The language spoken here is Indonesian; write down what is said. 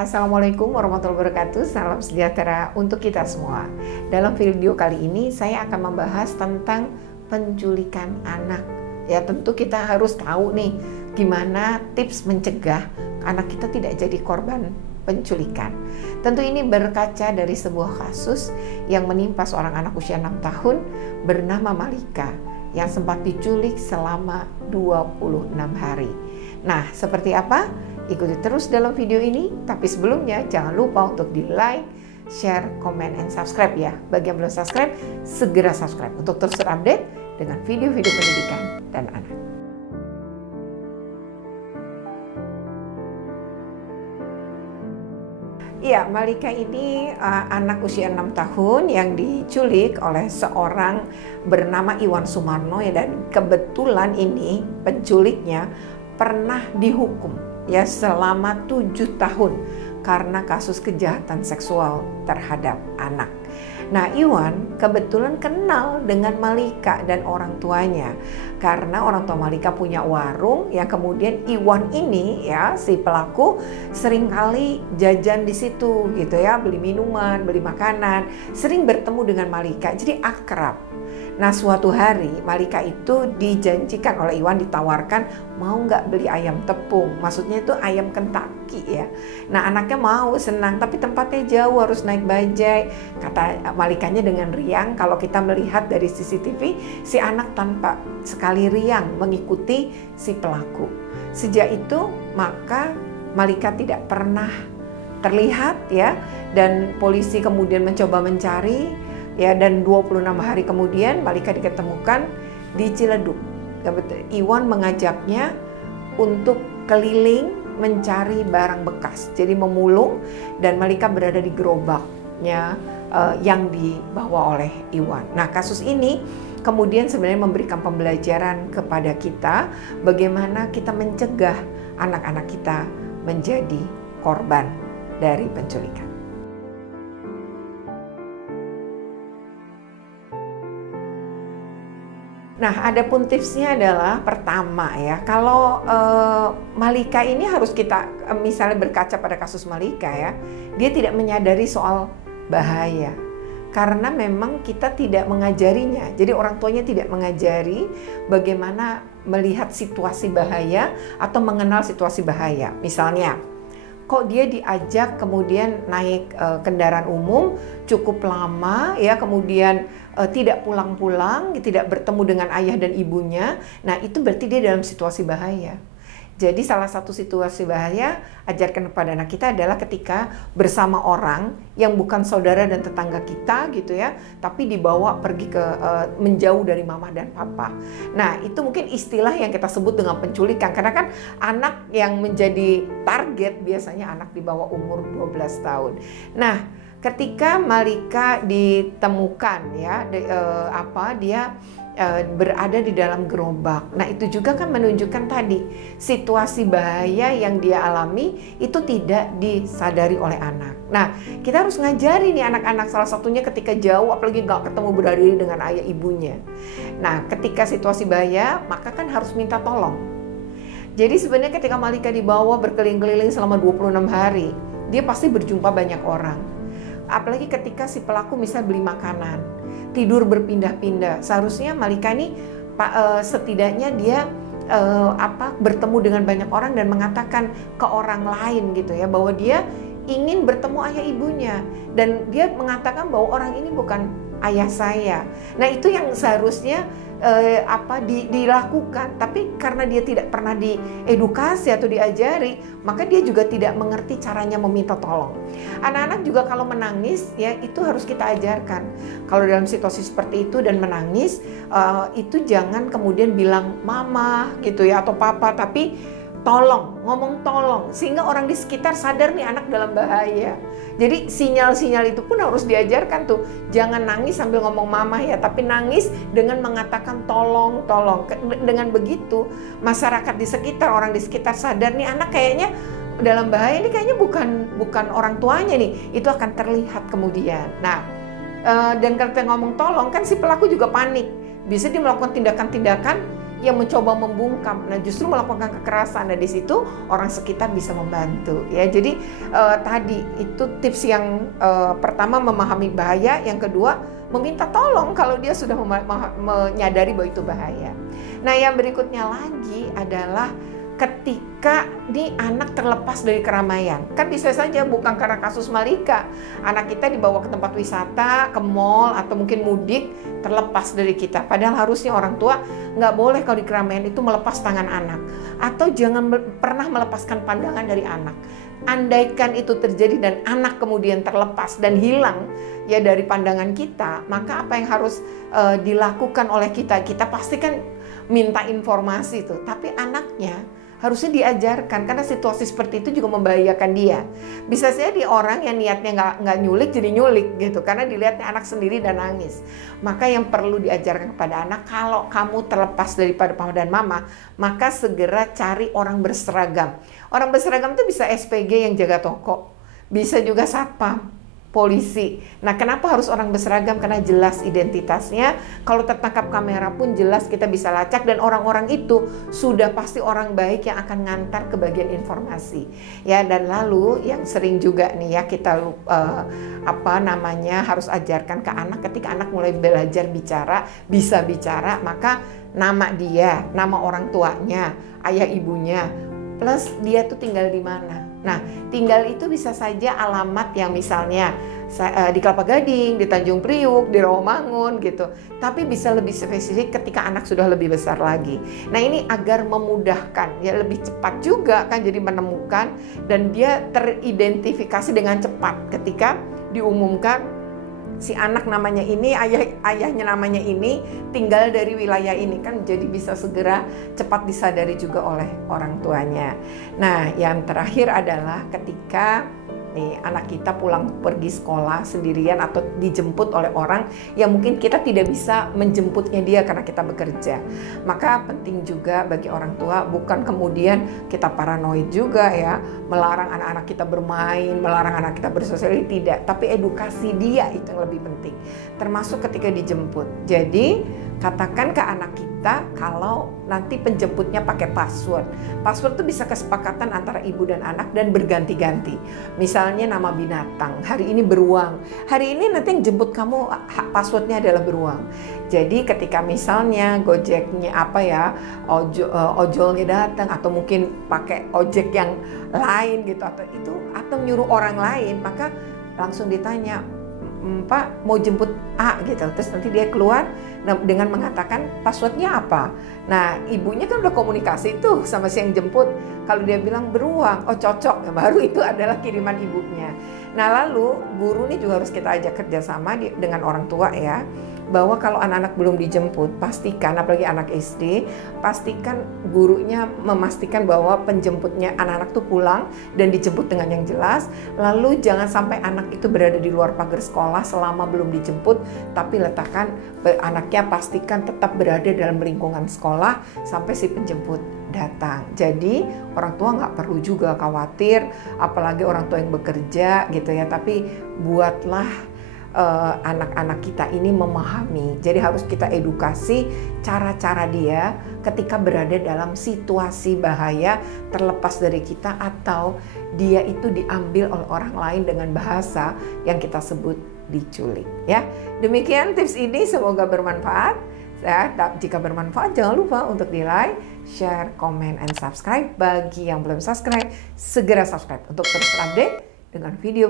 Assalamualaikum warahmatullahi wabarakatuh. Salam sejahtera untuk kita semua. Dalam video kali ini saya akan membahas tentang penculikan anak. Ya, tentu kita harus tahu nih gimana tips mencegah anak kita tidak jadi korban penculikan. Tentu ini berkaca dari sebuah kasus yang menimpa seorang anak usia 6 tahun bernama Malika yang sempat diculik selama 26 hari. Nah, seperti apa? Ikuti terus dalam video ini, tapi sebelumnya jangan lupa untuk di like, share, komen, and subscribe ya. Bagi yang belum subscribe, segera subscribe untuk terus terupdate dengan video-video pendidikan dan anak. Ya, Malika ini anak usia 6 tahun yang diculik oleh seorang bernama Iwan Sumarno ya, dan kebetulan ini penculiknya pernah dihukum ya selama 7 tahun karena kasus kejahatan seksual terhadap anak. Nah, Iwan kebetulan kenal dengan Malika dan orang tuanya karena orang tua Malika punya warung yang kemudian Iwan ini ya si pelaku seringkali jajan di situ gitu ya, beli minuman, beli makanan, sering bertemu dengan Malika, jadi akrab. Nah, suatu hari Malika itu dijanjikan oleh Iwan, ditawarkan mau nggak beli ayam tepung, maksudnya itu ayam Kentucky ya. Nah, anaknya mau, senang, tapi tempatnya jauh, harus naik bajai. Kata Malikanya dengan riang, kalau kita melihat dari CCTV, si anak tanpa sekali riang mengikuti si pelaku. Sejak itu maka Malika tidak pernah terlihat ya, dan polisi kemudian mencoba mencari. Ya, dan 26 hari kemudian Malika diketemukan di Ciledug. Iwan mengajaknya untuk keliling mencari barang bekas. Jadi memulung, dan Malika berada di gerobaknya yang dibawa oleh Iwan. Nah, kasus ini kemudian sebenarnya memberikan pembelajaran kepada kita bagaimana kita mencegah anak-anak kita menjadi korban dari penculikan. Nah, adapun tipsnya adalah pertama ya, kalau Malika ini harus kita misalnya berkaca pada kasus Malika ya, dia tidak menyadari soal bahaya karena memang kita tidak mengajarinya. Jadi orang tuanya tidak mengajari bagaimana melihat situasi bahaya atau mengenal situasi bahaya. Misalnya, kok dia diajak kemudian naik kendaraan umum cukup lama ya, kemudian tidak pulang-pulang, tidak bertemu dengan ayah dan ibunya. Nah, itu berarti dia dalam situasi bahaya. Jadi salah satu situasi bahaya ajarkan kepada anak kita adalah ketika bersama orang yang bukan saudara dan tetangga kita gitu ya, tapi dibawa pergi ke menjauh dari mama dan papa. Nah, itu mungkin istilah yang kita sebut dengan penculikan, karena kan anak yang menjadi target biasanya anak di bawah umur 12 tahun. Nah, ketika Malika ditemukan ya, dia berada di dalam gerobak. Nah, itu juga kan menunjukkan tadi situasi bahaya yang dia alami itu tidak disadari oleh anak. Nah, kita harus ngajari nih anak-anak, salah satunya ketika jauh, apalagi gak ketemu berdiri dengan ayah ibunya. Nah, ketika situasi bahaya, maka kan harus minta tolong. Jadi sebenarnya ketika Malika dibawa berkeliling-keliling selama 26 hari, dia pasti berjumpa banyak orang. Apalagi ketika si pelaku misalnya beli makanan, tidur berpindah-pindah. Seharusnya Malika ini setidaknya dia bertemu dengan banyak orang dan mengatakan ke orang lain gitu ya, bahwa dia ingin bertemu ayah ibunya, dan dia mengatakan bahwa orang ini bukan ayah saya. Nah, itu yang seharusnya dilakukan, tapi karena dia tidak pernah diedukasi atau diajari, maka dia juga tidak mengerti caranya meminta tolong. Anak-anak juga kalau menangis ya, itu harus kita ajarkan. Kalau dalam situasi seperti itu dan menangis, itu jangan kemudian bilang mama gitu ya atau papa, tapi tolong, ngomong tolong, sehingga orang di sekitar sadar nih anak dalam bahaya. Jadi sinyal-sinyal itu pun harus diajarkan tuh. Jangan nangis sambil ngomong mama ya, tapi nangis dengan mengatakan tolong, tolong. Dengan begitu masyarakat di sekitar, orang di sekitar sadar nih anak kayaknya dalam bahaya, ini kayaknya bukan orang tuanya nih. Itu akan terlihat kemudian. Nah, dan kalau kita ngomong tolong kan si pelaku juga panik. Bisa dia melakukan tindakan-tindakan yang mencoba membungkam, nah justru melakukan kekerasan. Nah di situ orang sekitar bisa membantu ya. Jadi tadi itu tips yang pertama, memahami bahaya, yang kedua meminta tolong kalau dia sudah menyadari bahwa itu bahaya. Nah yang berikutnya lagi adalah ketika nih anak terlepas dari keramaian. Kan bisa saja bukan karena kasus Malika, anak kita dibawa ke tempat wisata, ke mall, atau mungkin mudik, terlepas dari kita. Padahal harusnya orang tua nggak boleh kalau di keramaian itu melepas tangan anak. Atau jangan pernah melepaskan pandangan dari anak. Andaikan itu terjadi dan anak kemudian terlepas dan hilang ya dari pandangan kita, maka apa yang harus dilakukan oleh kita? Kita pasti kan minta informasi tuh, tapi anaknya harusnya diajarkan, karena situasi seperti itu juga membahayakan dia. Bisa saja di orang yang niatnya nggak nyulik jadi nyulik gitu, karena dilihatnya anak sendiri dan nangis. Maka yang perlu diajarkan kepada anak, kalau kamu terlepas daripada papa dan mama, maka segera cari orang berseragam. Orang berseragam itu bisa SPG yang jaga toko, bisa juga satpam, polisi. Nah, kenapa harus orang berseragam? Karena jelas identitasnya. Kalau tertangkap kamera pun jelas kita bisa lacak, dan orang-orang itu sudah pasti orang baik yang akan ngantar ke bagian informasi. Ya, dan lalu yang sering juga nih ya kita harus ajarkan ke anak, ketika anak mulai belajar bicara, bisa bicara, maka nama dia, nama orang tuanya, ayah ibunya, plus dia tuh tinggal di mana. Nah, tinggal itu bisa saja alamat yang misalnya di Kelapa Gading, di Tanjung Priuk, di Rawamangun gitu. Tapi bisa lebih spesifik ketika anak sudah lebih besar lagi. Nah, ini agar memudahkan, ya lebih cepat juga kan jadi menemukan, dan dia teridentifikasi dengan cepat ketika diumumkan si anak namanya ini, ayahnya namanya ini, tinggal dari wilayah ini, kan jadi bisa segera cepat disadari juga oleh orang tuanya. Nah, yang terakhir adalah ketika nih anak kita pulang pergi sekolah sendirian atau dijemput oleh orang yang mungkin kita tidak bisa menjemputnya dia karena kita bekerja. Maka penting juga bagi orang tua, bukan kemudian kita paranoid juga ya, melarang anak-anak kita bermain, melarang anak kita bersosialisasi, tidak, tapi edukasi dia itu yang lebih penting, termasuk ketika dijemput. Jadi katakan ke anak kita kalau nanti penjemputnya pakai password. Password itu bisa kesepakatan antara ibu dan anak dan berganti-ganti. Misalnya nama binatang, hari ini beruang. Hari ini nanti yang jemput kamu passwordnya adalah beruang. Jadi ketika misalnya Gojeknya ojolnya datang, atau mungkin pakai ojek yang lain gitu, atau nyuruh orang lain, maka langsung ditanya, Pak mau jemput A gitu, terus nanti dia keluar dengan mengatakan passwordnya apa. Nah ibunya kan udah komunikasi tuh sama si yang jemput, kalau dia bilang beruang, oh cocok, nah, baru itu adalah kiriman ibunya. Nah lalu guru ini juga harus kita ajak kerjasama dengan orang tua ya, bahwa kalau anak-anak belum dijemput, pastikan, apalagi anak SD, pastikan gurunya memastikan bahwa penjemputnya anak-anak tuh pulang dan dijemput dengan yang jelas. Lalu jangan sampai anak itu berada di luar pagar sekolah selama belum dijemput, tapi letakkan anaknya, pastikan tetap berada dalam lingkungan sekolah sampai si penjemput datang. Jadi orang tua nggak perlu juga khawatir, apalagi orang tua yang bekerja gitu ya, tapi buatlah anak-anak kita ini memahami. Jadi harus kita edukasi cara-cara dia ketika berada dalam situasi bahaya, terlepas dari kita, atau dia itu diambil oleh orang lain dengan bahasa yang kita sebut diculik ya. Demikian tips ini, semoga bermanfaat ya. Jika bermanfaat jangan lupa untuk di like, share, comment, and subscribe. Bagi yang belum subscribe, segera subscribe untuk terus update dengan video